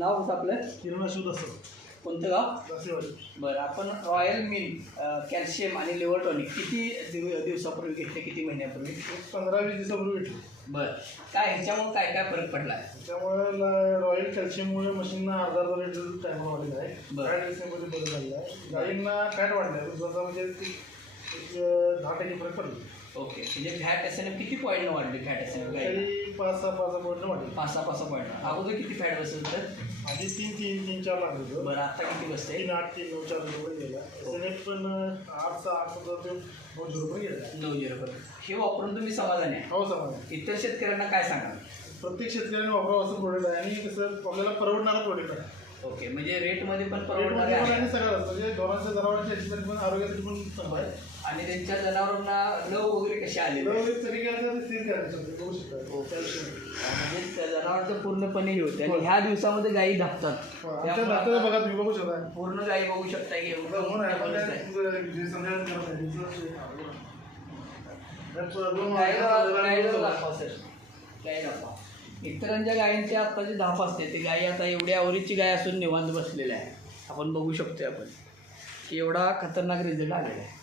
नाव कसं आपलं? किरण अशोक असं. कोणतं गाव? दासेवाडी. बरं, आपण रॉयल मिल कॅल्शियम आणि लिव्हर टॉनिक किती दिवसापूर्वी घेतले, किती महिन्यापूर्वी? 15-20 दिवसापूर्वी भेटली. बरं, काय ह्याच्यामुळे काय काय फरक पडला आहे? त्यामुळे रॉयल कॅल्शियममुळे मशीनना अर्धा लिटर टाइम वाढलेला आहे. बरं. फॅट रेसिंगमध्ये बदल झालेला आहे. गाईंना फॅट वाढला आहे, जसा म्हणजे एक 10% फरक पडला. ओके, म्हणजे फॅट एसएनएफ किती पॉईंट वाढली? फॅट एसएनएफ गाई तरी 5-6 पॉईंट वाढले. 5-6 पॉईंट. अगोदर किती फॅट बसत तर? आधी 3-4 लागत होतं. बरं, आता किती बसते? 3-8, 3-9-4 रुपये गेला. एसएनएफ पण 8-6 ते 9 रुपये गेला. 9 रुपये. हे वापरून तुम्ही समाधानी आहे? हो समाधान. इतर शेतकऱ्यांना काय सांगाल? प्रत्येक शेतकऱ्याने वापरावं असं प्रोडक्ट आहे आणि कसं आपल्याला परवडणारा प्रोडक्ट आहे. ओके, म्हणजे रेटमध्ये पण परवडणार आणि आहे सगळं म्हणजे ढोरांच्या जनावरांच्या ह्याच्यासाठी पण आरोग्यासाठी पण चांगलं आहे. आणि त्यांच्या जनावरांना लव वगैरे कशी आलेली आहे? तरी केलं तर स्थिर करायचं होतं, बघू शकता. म्हणजे त्या जनावरांचं पूर्णपणे हे होते आणि ह्या दिवसामध्ये गायी धापतात. आमच्या दाताला बघा तुम्ही बघू शकता. पूर्ण गायी बघू शकता की एवढं दोन आहे, मोठं बसतं आहे. गाईला दाखवा सर, गाई दाखवा. इतरांच्या गायींची आत्ताची धाप असते, ती गाई आता एवढी आवडीची गाय असून निवांत बसलेल्या आहे. आपण बघू शकतो आपण की एवढा खतरनाक रिझल्ट आलेला आहे.